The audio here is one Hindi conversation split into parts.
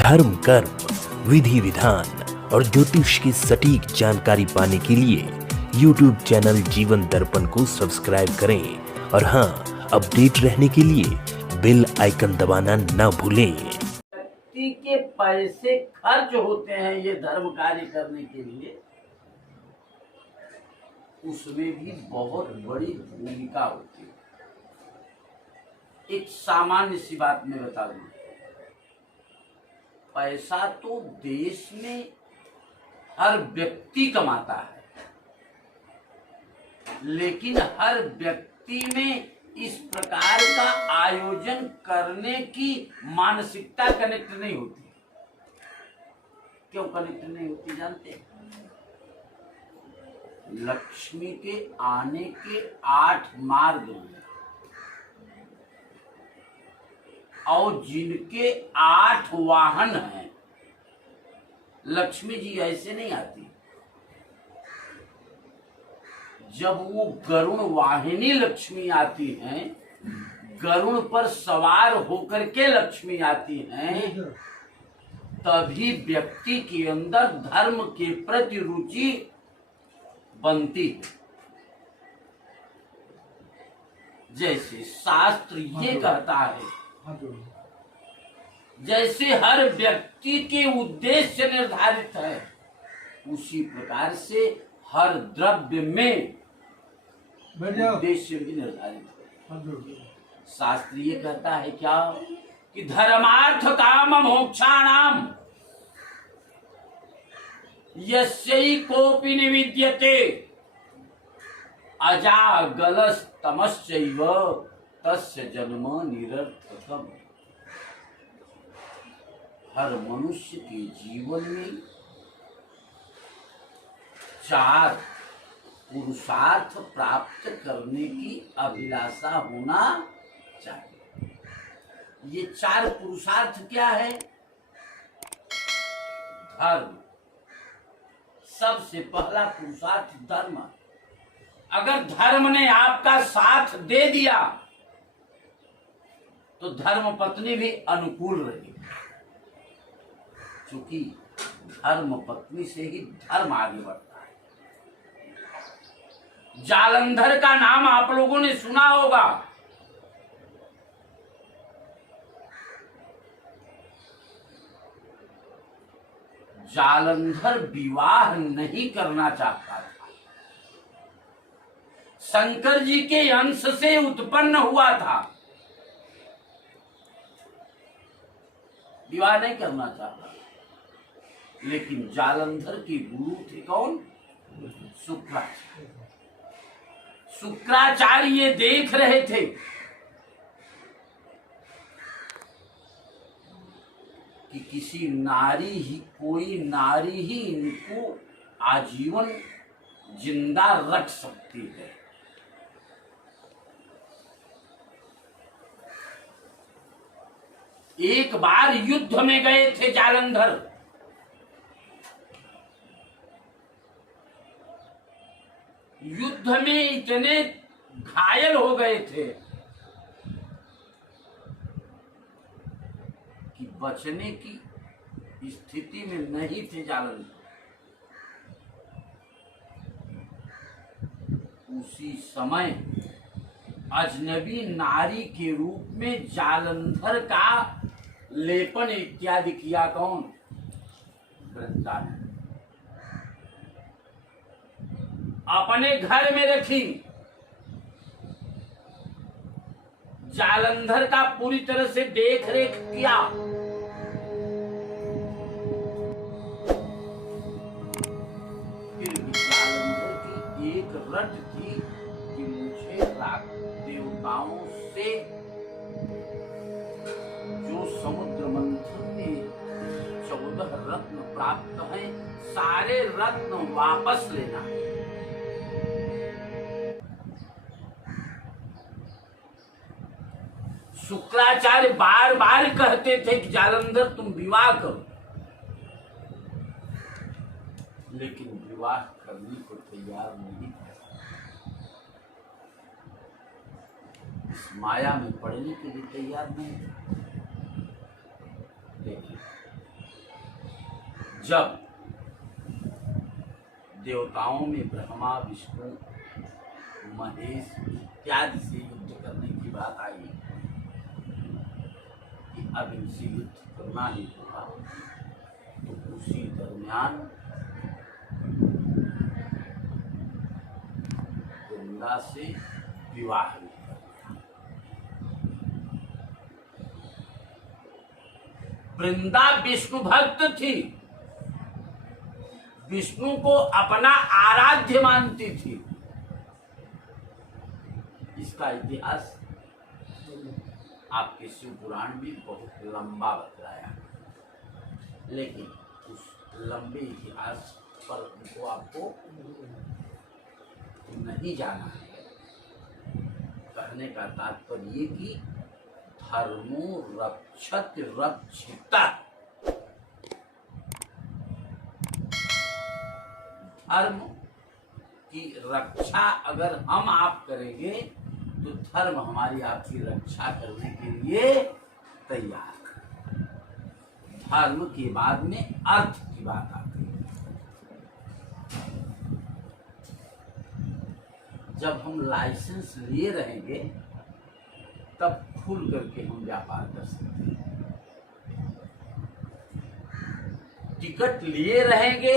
धर्म, कर्म, विधि विधान और ज्योतिष की सटीक जानकारी पाने के लिए YouTube चैनल जीवन दर्पण को सब्सक्राइब करें और हाँ, अपडेट रहने के लिए बेल आइकन दबाना ना भूलें। व्यक्ति के पैसे खर्च होते हैं ये धर्म कार्य करने के लिए, उसमें भी बहुत बड़ी भूमिका होती है। एक सामान्य सी बात मैं बता दूं, पैसा तो देश में हर व्यक्ति कमाता है, लेकिन हर व्यक्ति में इस प्रकार का आयोजन करने की मानसिकता कनेक्ट नहीं होती। क्यों कनेक्ट नहीं होती जानते हैं? लक्ष्मी के आने के 8 मार्ग हैं और जिनके 8 वाहन हैं, लक्ष्मी जी ऐसे नहीं आती। जब वो गरुण वाहिनी लक्ष्मी आती हैं, गरुण पर सवार होकर के लक्ष्मी आती हैं, तभी व्यक्ति के अंदर धर्म के प्रति रुचि बनती है। जैसे शास्त्र ये कहता है, जैसे हर व्यक्ति के उद्देश्य निर्धारित है, उसी प्रकार से हर द्रव्य में उद्देश्य भी निर्धारित है। शास्त्र ये कहता है क्या कि धर्मार्थ काम मोक्षाणाम यस्यै कोपि निविद्यते अजागलस तमश्चैव तस्य जन्म निरर्थकम्। हर मनुष्य के जीवन में 4 पुरुषार्थ प्राप्त करने की अभिलाषा होना चाहिए। ये 4 पुरुषार्थ क्या है? धर्म, सबसे पहला पुरुषार्थ धर्म। अगर धर्म ने आपका साथ दे दिया तो धर्म पत्नी भी अनुकूल रहेगी, क्योंकि धर्म पत्नी से ही धर्म आगे बढ़ता है। जालंधर का नाम आप लोगों ने सुना होगा। जालंधर विवाह नहीं करना चाहता था। शंकर जी के अंश से उत्पन्न हुआ था, विवाह नहीं करना चाहता। लेकिन जालंधर के गुरु थे कौन? शुक्राचार्य। शुक्राचार्य ये देख रहे थे कि किसी नारी ही, कोई नारी ही इनको आजीवन जिंदा रख सकती है। एक बार युद्ध में गए थे जालंधर। युद्ध में इतने घायल हो गए थे कि बचने की स्थिति में नहीं थे जालंधर। उसी समय अजनबी नारी के रूप में जालंधर का लेपन इत्यादि किया कौन? वृंदा ने। अपने घर में रखी। जालंधर का पूरी तरह से देख रेख किया। फिर जालंधर की एक रट थी कि मुझे देवताओं से जो समुद्र मंथन में 14 रत्न प्राप्त हैं, सारे रत्न वापस लेना। शुक्राचार्य बार बार कहते थे कि जालंधर तुम विवाह करो, लेकिन विवाह करने को तैयार नहीं था। इस माया में पड़ने के लिए तैयार नहीं था। देखिए, जब देवताओं में ब्रह्मा, विष्णु, महेश इत्यादि से युद्ध करने की बात आई कि अब इनसे युद्ध करना ही होगा, तो उसी दरमियान वृंदा से विवाह हुआ। वृंदा विष्णु भक्त थी, विष्णु को अपना आराध्य मानती थी। इसका इतिहास आपके शिव पुराण में बहुत लंबा बतलाया, लेकिन उस लंबे इतिहास पर उनको आपको नहीं जाना है। कहने का तात्पर्य ये कि धर्मो रक्षत रक्षिता, धर्म की रक्षा अगर हम आप करेंगे तो धर्म हमारी आपकी रक्षा करने के लिए तैयार है। धर्म के बाद में अर्थ की बात आती है। जब हम लाइसेंस लिए रहेंगे तब खुल करके हम व्यापार कर सकते हैं। टिकट लिए रहेंगे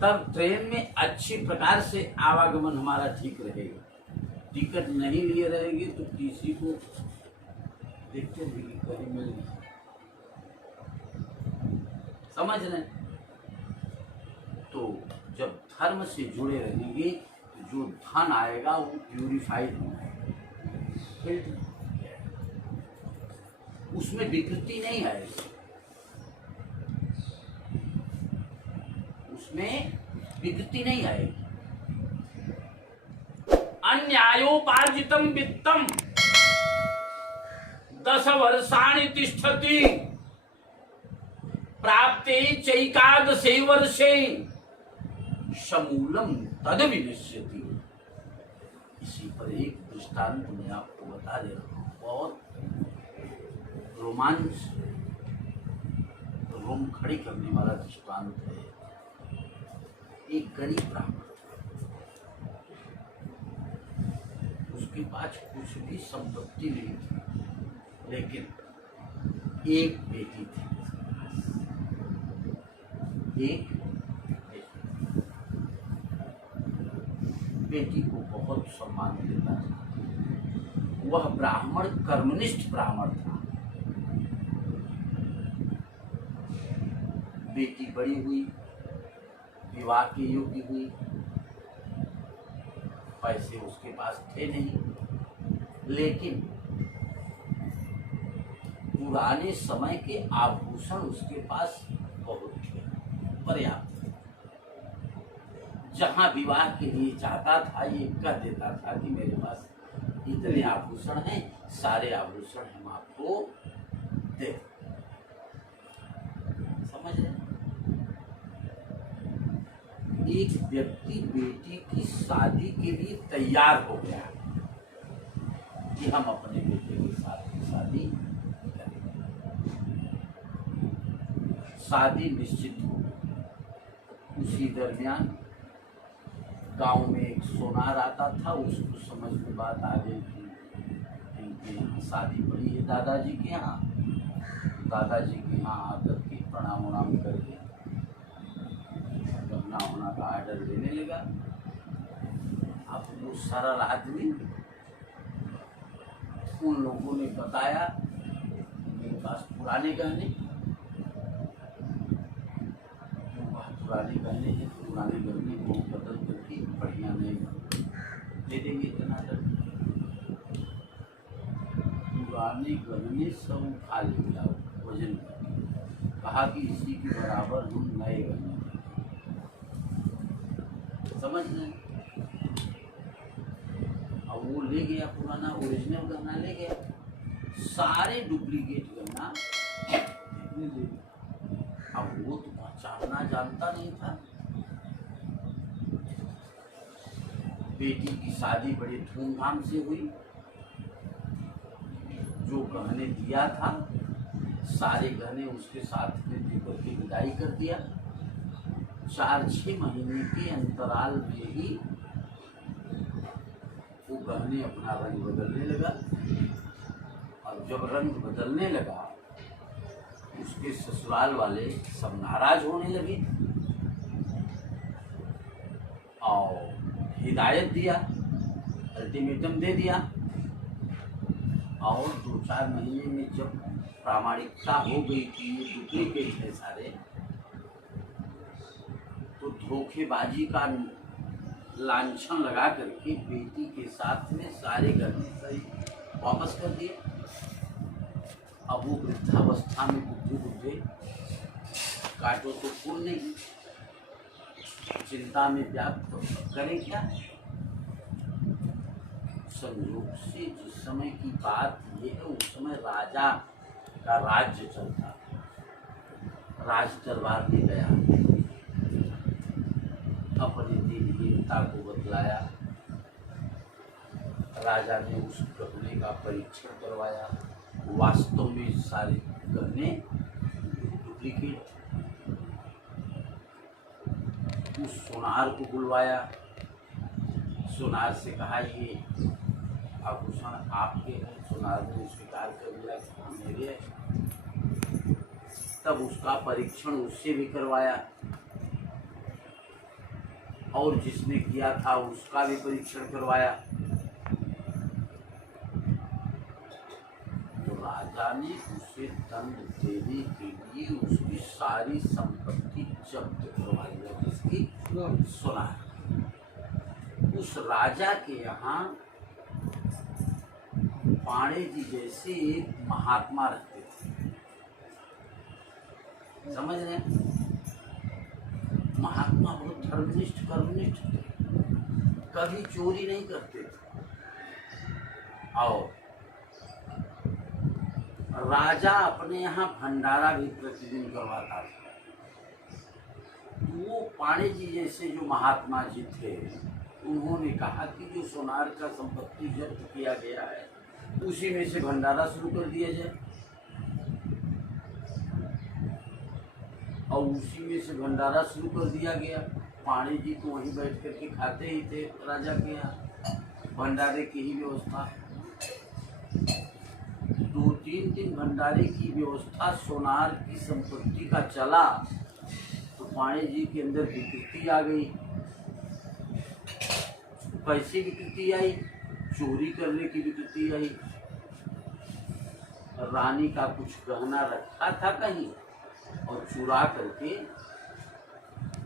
तब ट्रेन में अच्छी प्रकार से आवागमन हमारा ठीक रहेगा। टिकट नहीं लिए रहेंगे तो टीसी को देखते हैं कि कहीं मिल नहीं, समझ रहे। तो जब धर्म से जुड़े रहेंगे तो जो धन आएगा वो प्यूरिफाइड होगा, उसमें विकृति नहीं आएगी, उसमें विकृति नहीं आएगी। अन्यायोपार्जितम वित्तम 10 वर्षाणि तिष्ठति प्राप्ते चैकादशे वर्षे समूलम तद विनश्यति। इसी पर एक दृष्टांत मैं आपको बता दे रहा हूँ, बहुत रोमांच, रोम खड़ी करने वाला दृष्टांत है। एक गरीब ब्राह्मण, उसके पास कुछ भी संपत्ति नहीं थी, लेकिन एक बेटी थी। एक बेटी को बहुत सम्मान देता था। वह ब्राह्मण कर्मनिष्ठ ब्राह्मण था। बेटी बड़ी हुई, विवाह के योग्य हुई, पैसे उसके पास थे नहीं, लेकिन पुराने समय के आभूषण उसके पास बहुत थे, पर्याप्त। जहां विवाह के लिए चाहता था ये कह देता था कि मेरे पास इतने आभूषण हैं, सारे आभूषण हम आपको दे। समझ रहे? एक व्यक्ति बेटी की शादी के लिए तैयार हो गया कि हम अपने बेटे के साथ शादी करेंगे। शादी निश्चित हो गई। उसी दरमियान गांव में एक सोनार आता था, उसको समझ में बात आ गई कि इनके यहाँ शादी पड़ी है दादाजी के यहाँ। दादाजी के यहाँ आकर के प्रणाम उणाम करके गहना होना का आर्डर देने लगा। अब वो सरल आदमी, उन लोगों ने बताया मेरे पास पुराने गहने, पुराने गहने हैं, पुराने गहने को बदल करके बढ़िया नए दे देंगे। इतना पुराने गहने सब खा लेंगे वजन करके। कहा कि इसी के बराबर हम नए गहने, समझ रहे। अब वो ले गया पुराना, ओरिजिनल गहना ले गया, सारे डुप्लीकेट गहना देखने ले गया। अब वो तो पहचानना जानता नहीं था। बेटी की शादी बड़ी धूमधाम से हुई। जो गहने दिया था सारे गहने उसके साथ में देकर के विदाई कर दिया। 4-6 महीने के अंतराल में ही वो गहने अपना रंग बदलने लगा, और जब रंग बदलने लगा उसके ससुराल वाले सब नाराज होने लगे और हिदायत दिया, अल्टीमेटम दे दिया। और 2-4 महीने में जब प्रामाणिकता हो गई कि ये डुप्लीकेट है सारे, तो धोखेबाजी का लांछन लगा करके बेटी के साथ में सारे गहने सही वापस कर दिए। अब वो वृद्धावस्था में बुद्धे काटो तो फूल नहीं, चिंता में व्याप्त तो करें क्या। संयोग से जिस समय की बात ये है, उस समय राजा का राज्य चलता, राज दरबार में गया, अपने देवता को बतलाया। राजा ने उस गहने का परीक्षण करवाया, वास्तव में सारे गहने डुप्लीकेट। उस सोनार को बुलवाया, सोनार से कहा ये आभूषण आपके हैं। सोनार ने स्वीकार कर लिया कि हाँ मेरे हैं। तब उसका परीक्षण उससे भी करवाया, और जिसने किया था उसका भी परीक्षण करवाया। तो राजा ने उसे दंड देने के लिए उसकी सारी संपत्ति जब्त करवा लिया, जिसकी सोनार। उस राजा के यहाँ पाणे जी जैसे एक महात्मा रहते थे, समझ रहे हैं? महात्मा बहुत धर्मनिष्ठ कर्मनिष्ठ थे, कभी चोरी नहीं करते थे। और राजा अपने यहाँ भंडारा भी प्रतिदिन करवाता था। वो पाणे जी जैसे जो महात्मा जी थे, उन्होंने कहा कि जो सोनार का संपत्ति जब्त किया गया है उसी में से भंडारा शुरू कर दिया जाए। और उसी में से भंडारा शुरू कर दिया गया। पाणे जी तो वहीं बैठ करके खाते ही थे राजा के यहाँ, भंडारे की ही व्यवस्था। 2-3 दिन भंडारे की व्यवस्था सोनार की संपत्ति का चला, तो पाणे जी के अंदर विकृति आ गई। कैसी विकृति आई? चोरी करने की विकृति आई। रानी का कुछ गहना रखा था कहीं और चुरा करके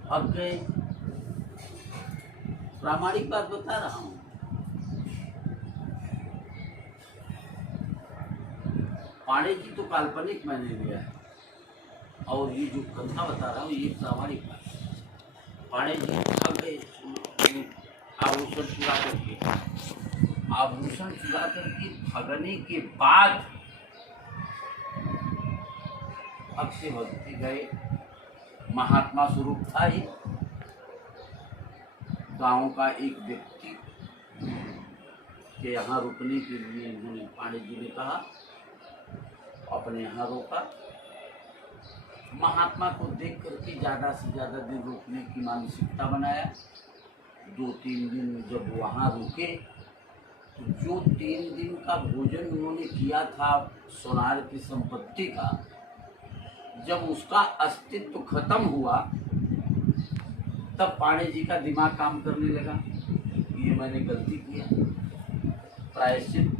भाग गए। प्रामाणिक बात बता रहा हूं। पाणे जी तो काल्पनिक मैंने लिया है, और ये जो कथा बता रहा हूँ ये प्रामाणिक बात है। पाणे जी भाग गए आभूषण चुरा करके। आभूषण चुरा करके भगने के बाद भक्ति भक्ति गए। महात्मा स्वरूप था ही। गांव का एक व्यक्ति के यहाँ रुकने के लिए उन्होंने पाणे जी ने कहा, अपने यहाँ रोका। महात्मा को देख करके ज़्यादा से ज़्यादा दिन रुकने की मानसिकता बनाया। 2-3 दिन जब वहाँ रुके, तो जो 3 दिन का भोजन उन्होंने किया था सोनार की संपत्ति का, जब उसका अस्तित्व खत्म हुआ, तब पाणे जी का दिमाग काम करने लगा, ये मैंने गलती किया। प्रायश्चित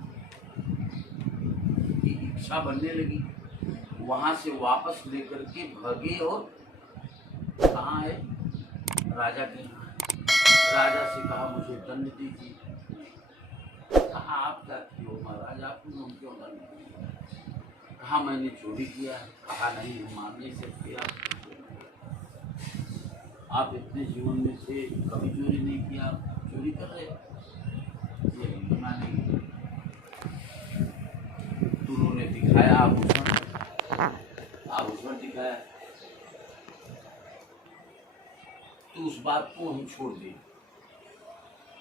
की इच्छा बनने लगी। वहाँ से वापस लेकर के भागे और कहाँ है? राजा के यहाँ। राजा से कहा मुझे दंड दीजिए। कहा आप क्या किए हो महाराज, आपको क्यों दंड दीजिए? कहा मैंने चोरी किया है। कहा नहीं, मारने से किया। आप इतने जीवन में से कभी चोरी नहीं किया, चोरी कर रहे? ये मानेंगे। उन्होंने दिखाया आभूषण, आभूषण दिखाया, तो उस बात को हम छोड़ दें।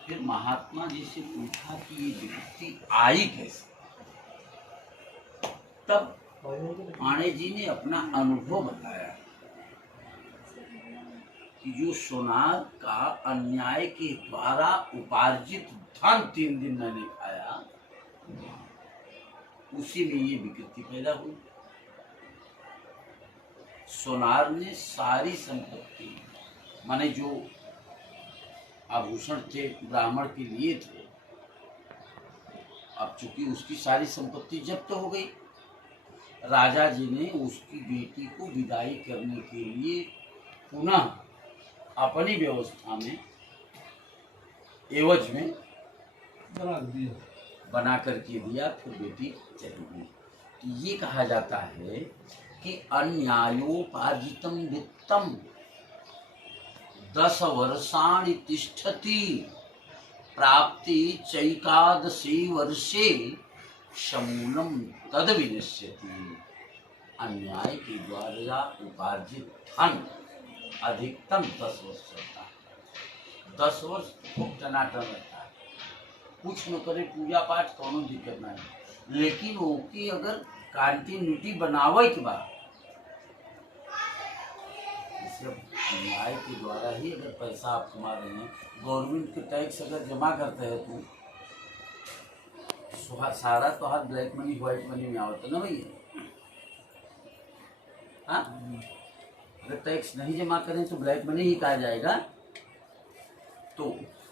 फिर महात्मा जी से पूछा कि ये विकृति आई कैसे? तब आणे जी ने अपना अनुभव बताया कि जो सोनार का अन्याय के द्वारा उपार्जित धन 3 दिन मैंने खाया, उसी में ये विकृति पैदा हुई। सोनार ने सारी संपत्ति, माने जो आभूषण थे ब्राह्मण के लिए थे, अब चूंकि उसकी सारी संपत्ति जब्त हो गई, राजा जी ने उसकी बेटी को विदाई करने के लिए पुनः अपनी व्यवस्था में एवज में बना करके दिया, फिर बेटी चली गई। तो ये कहा जाता है कि अन्यायोपार्जितम वित्तम 10 वर्षाणि तिष्ठति प्राप्ति चैकादशे वर्षे समूलम तद विनश्यति। अन्याय के द्वारा उपार्जित धन अधिकतम 10 वर्ष चलता है। 10 वर्ष खूब टनाटन रहता है, कुछ न करे पूजा पाठ कोनो दिक्कत नहीं, लेकिन ओकी अगर कंटिन्यूटी बनावे के बाद, न्याय के द्वारा ही अगर पैसा आप कमा रहे हैं, गवर्नमेंट के टैक्स अगर जमा करते हैं तो सारा तो हाथ ब्लैक मनी व्हाइट मनी में आवता ना भैया। हाँ, अगर टैक्स नहीं जमा करें तो ब्लैक मनी ही कहा जाएगा। तो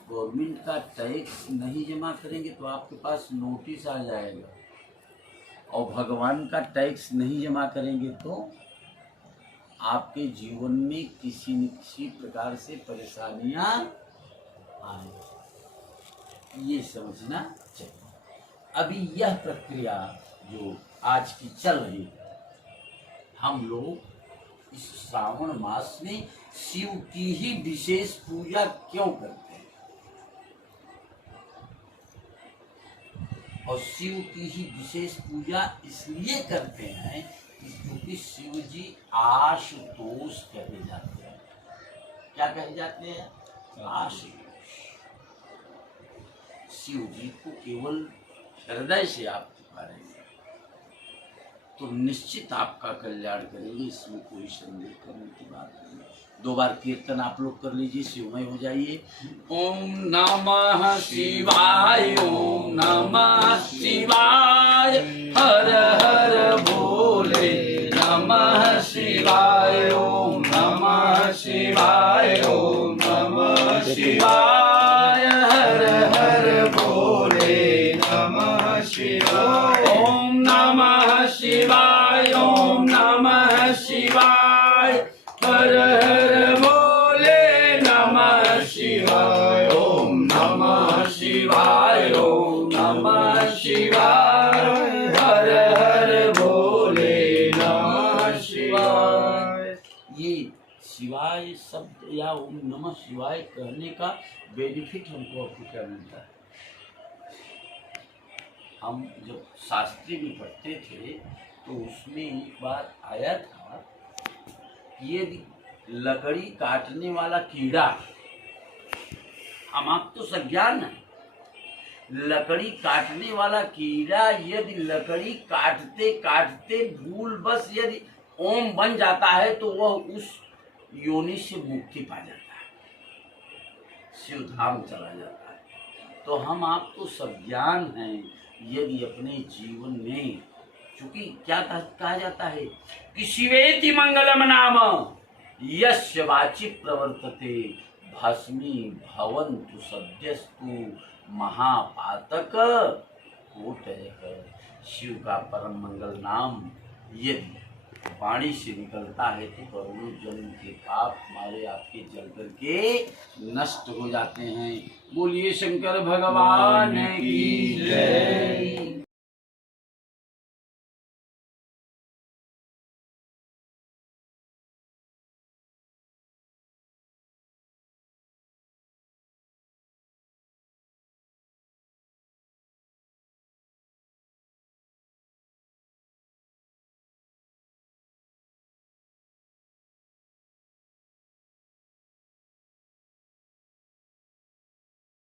गवर्नमेंट का टैक्स नहीं जमा करेंगे तो आपके पास नोटिस आ जाएगा, और भगवान का टैक्स नहीं जमा करेंगे तो आपके जीवन में किसी न किसी प्रकार से परेशानियां आएंगी, ये समझना चाहिए। अभी यह प्रक्रिया जो आज की चल रही है, हम लोग इस श्रावण मास में शिव की ही विशेष पूजा क्यों करते हैं, और शिव की ही विशेष पूजा इसलिए करते हैं क्योंकि शिव जी आशुतोष कहे जाते हैं। क्या कहे जाते हैं? आशुतोष। शिव जी को केवल हृदय से आप पुकारेंगे तो निश्चित आपका कल्याण करेंगे, इसमें कोई संदेह करने की बात नहीं। 2 बार कीर्तन आप लोग कर लीजिए, शिवमय हो जाइए। ओम नमः शिवाय, ओम नमः शिवाय, हर हर भोले नमः शिवाय, ओम नमः शिवाय, ओम नमः शिवाय, हर हर भोले नमः शिवाय, ओम नमः शिवाय, ओम नमः शिवाय, हर हर भोले नमः शिवाय, ओम नमः शिवाय, ओम नमः शिवाय, हर हर भोले नमः शिवाय। ये शिवाय शब्द या ओम नमः शिवाय कहने का बेनिफिट हमको आपको क्या मिलता है? हम जब शास्त्री में पढ़ते थे तो उसमें एक बार आया था, ये लकड़ी काटने वाला कीड़ा, हम आप तो सज्ञान है, लकड़ी काटने वाला कीड़ा यदि लकड़ी काटते काटते भूल बस यदि ओम बन जाता है तो वह उस योनि से मुक्ति पा जाता है, शिव धाम चला जाता है। तो हम आप तो सज्ञान हैं, यदि अपने जीवन में, चूंकि क्या कहा जाता है कि शिवेति मंगलम नाम यस्य वाचि प्रवर्तते भस्मी भवन्तु सद्यस्तु महापातक कोटयक। शिव का परम मंगल नाम यदि वाणी से निकलता है तो करोड़ों जन्म के पाप हमारे आपके जल करके नष्ट हो जाते हैं। बोलिए शंकर भगवान की जय।